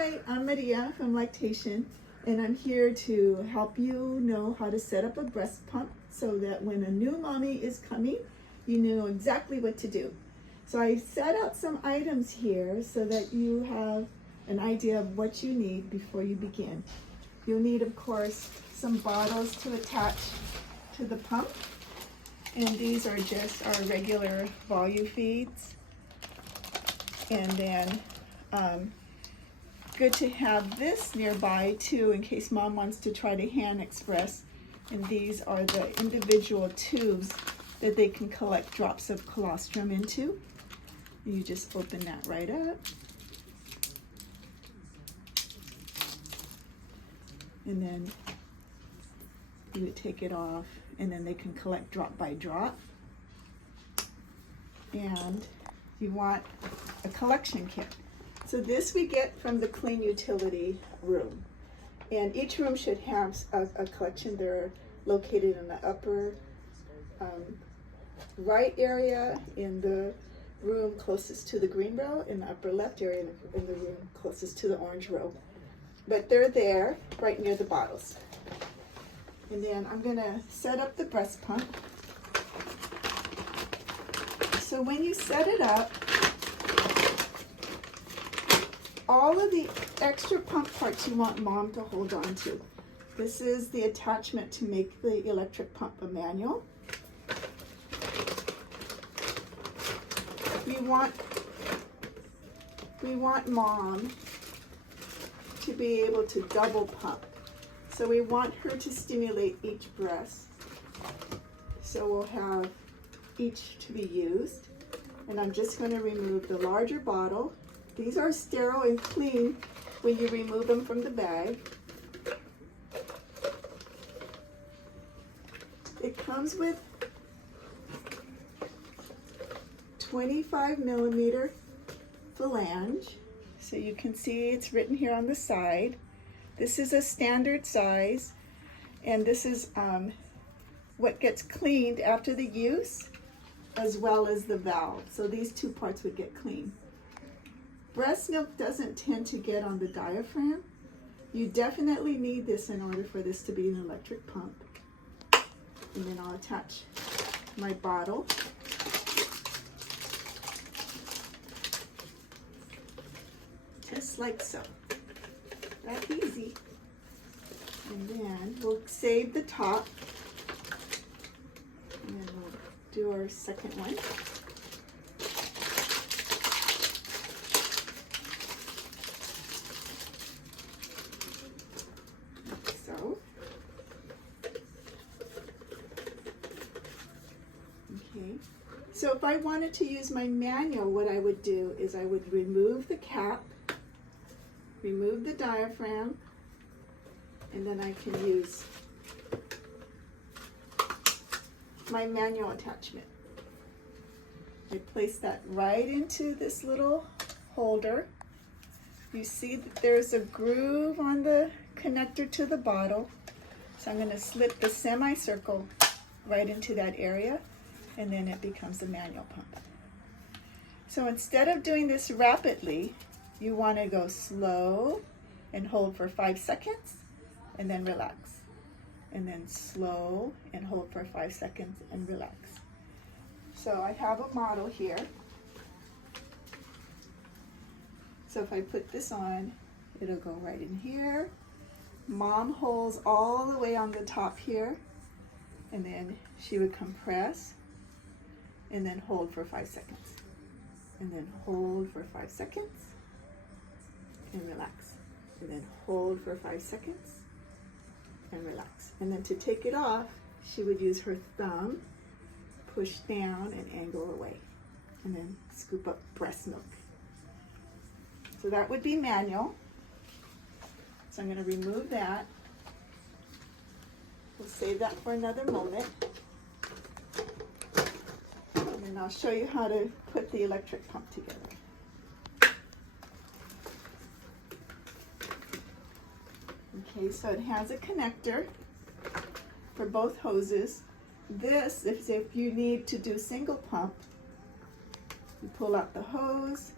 Hi, I'm Maria from Lactation, and I'm here to help you know how to set up a breast pump so that when a new mommy is coming, you know exactly what to do. So I set out some items here so that you have an idea of what you need before you begin. You'll need, of course, some bottles to attach to the pump, and these are just our regular volume feeds. And then good to have this nearby too in case mom wants to try to hand express. And these are the individual tubes that they can collect drops of colostrum into. You just open that right up. And then you would take it off, and then they can collect drop by drop. And you want a collection kit. So this we get from the clean utility room. And each room should have a collection. They're located in the upper right area in the room closest to the green row, in the upper left area in the room closest to the orange row. But they're there right near the bottles. And then I'm gonna set up the breast pump. So when you set it up, all of the extra pump parts you want mom to hold on to. This is the attachment to make the electric pump a manual. We want mom to be able to double pump. So we want her to stimulate each breast. So we'll have each to be used. And I'm just going to remove the larger bottle. These are sterile and clean when you remove them from the bag. It comes with 25mm flange. So you can see it's written here on the side. This is a standard size, and this is what gets cleaned after the use, as well as the valve. So these two parts would get cleaned. Breast milk doesn't tend to get on the diaphragm. You definitely need this in order for this to be an electric pump. And then I'll attach my bottle. Just like so. That easy. And then we'll save the top. And then we'll do our second one. So if I wanted to use my manual, what I would do is I would remove the cap, remove the diaphragm, and then I can use my manual attachment. I place that right into this little holder. You see that there's a groove on the connector to the bottle. So I'm going to slip the semicircle right into that area, and then it becomes a manual pump. So instead of doing this rapidly, you want to go slow and hold for 5 seconds and then relax. And then slow and hold for 5 seconds and relax. So I have a model here. So if I put this on, it'll go right in here. Mom holds all the way on the top here, and then she would compress and then hold for 5 seconds. And then hold for 5 seconds and relax. And then hold for 5 seconds and relax. And then to take it off, she would use her thumb, push down and angle away, and then scoop up breast milk. So that would be manual. So I'm going to remove that. We'll save that for another moment. And then I'll show you how to put the electric pump together. Okay, so it has a connector for both hoses. This is if you need to do single pump. You pull out the hose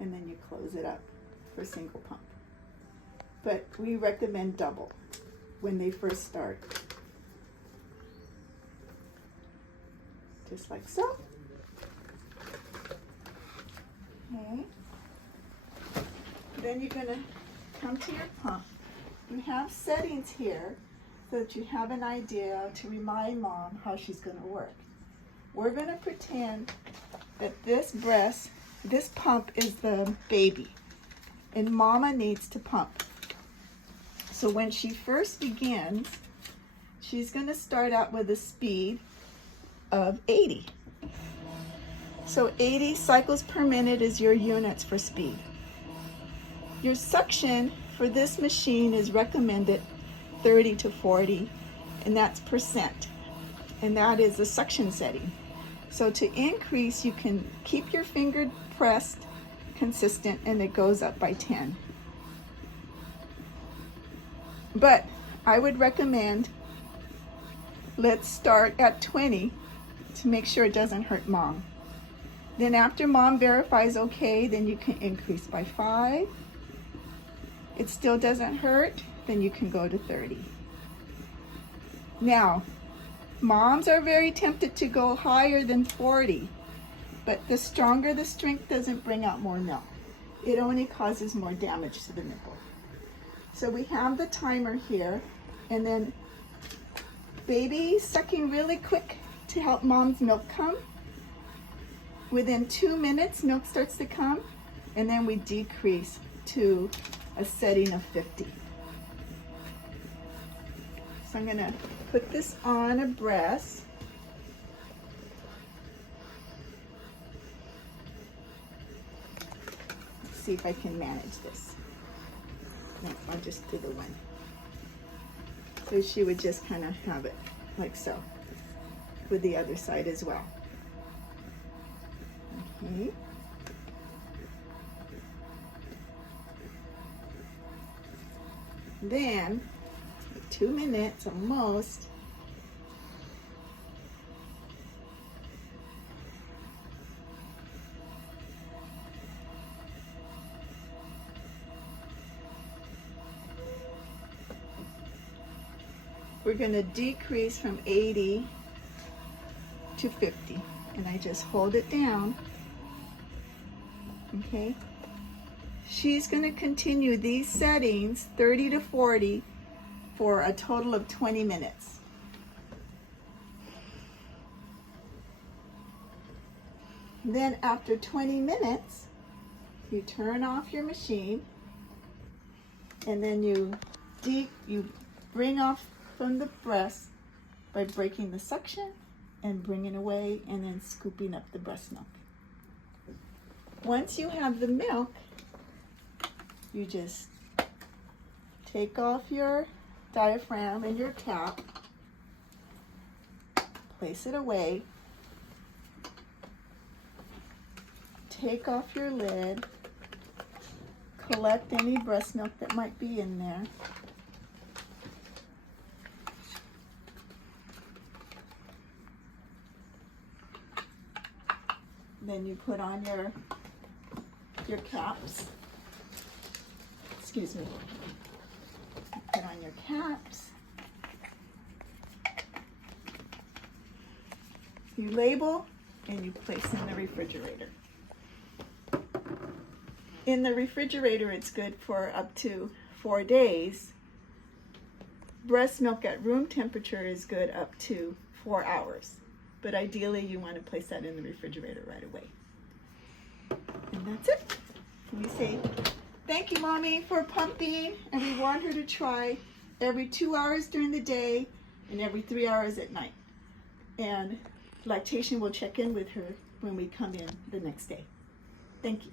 and then you close it up. for single pump. But we recommend double when they first start. Just like so. Okay. Then you're gonna come to your pump. You have settings here so that you have an idea to remind mom how she's gonna work. We're gonna pretend that this pump is the baby, and mama needs to pump. So when she first begins, she's gonna start out with a speed of 80. So 80 cycles per minute is your units for speed. Your suction for this machine is recommended 30 to 40, and that's percent. And that is the suction setting. So to increase, you can keep your finger pressed consistent and it goes up by 10. But I would recommend, let's start at 20 to make sure it doesn't hurt mom. Then after mom verifies okay, then you can increase by 5. It still doesn't hurt, then you can go to 30. Now, moms are very tempted to go higher than 40, but the stronger the strength doesn't bring out more milk. It only causes more damage to the nipple. So we have the timer here, and then baby sucking really quick to help mom's milk come. Within 2 minutes, milk starts to come, and then we decrease to a setting of 50. So I'm gonna put this on a breast. Let's see if I can manage this. No, I'll just do the one. So she would just kind of have it like so, with the other side as well. Okay. Then, 2 minutes almost. We're going to decrease from 80 to 50, and I just hold it down. Okay. She's going to continue these settings 30 to 40 for a total of 20 minutes. Then after 20 minutes, you turn off your machine, and then you bring off from the breast by breaking the suction and bringing away and then scooping up the breast milk. Once you have the milk, you just take off your diaphragm and your cap, place it away, take off your lid, collect any breast milk that might be in there, then you put on your caps. Excuse me. Put on your caps. You label and you place in the refrigerator. In the refrigerator, it's good for up to 4 days. Breast milk at room temperature is good up to 4 hours. But ideally, you want to place that in the refrigerator right away. And that's it. We say, thank you, Mommy, for pumping. And we want her to try every 2 hours during the day and every 3 hours at night. And lactation will check in with her when we come in the next day. Thank you.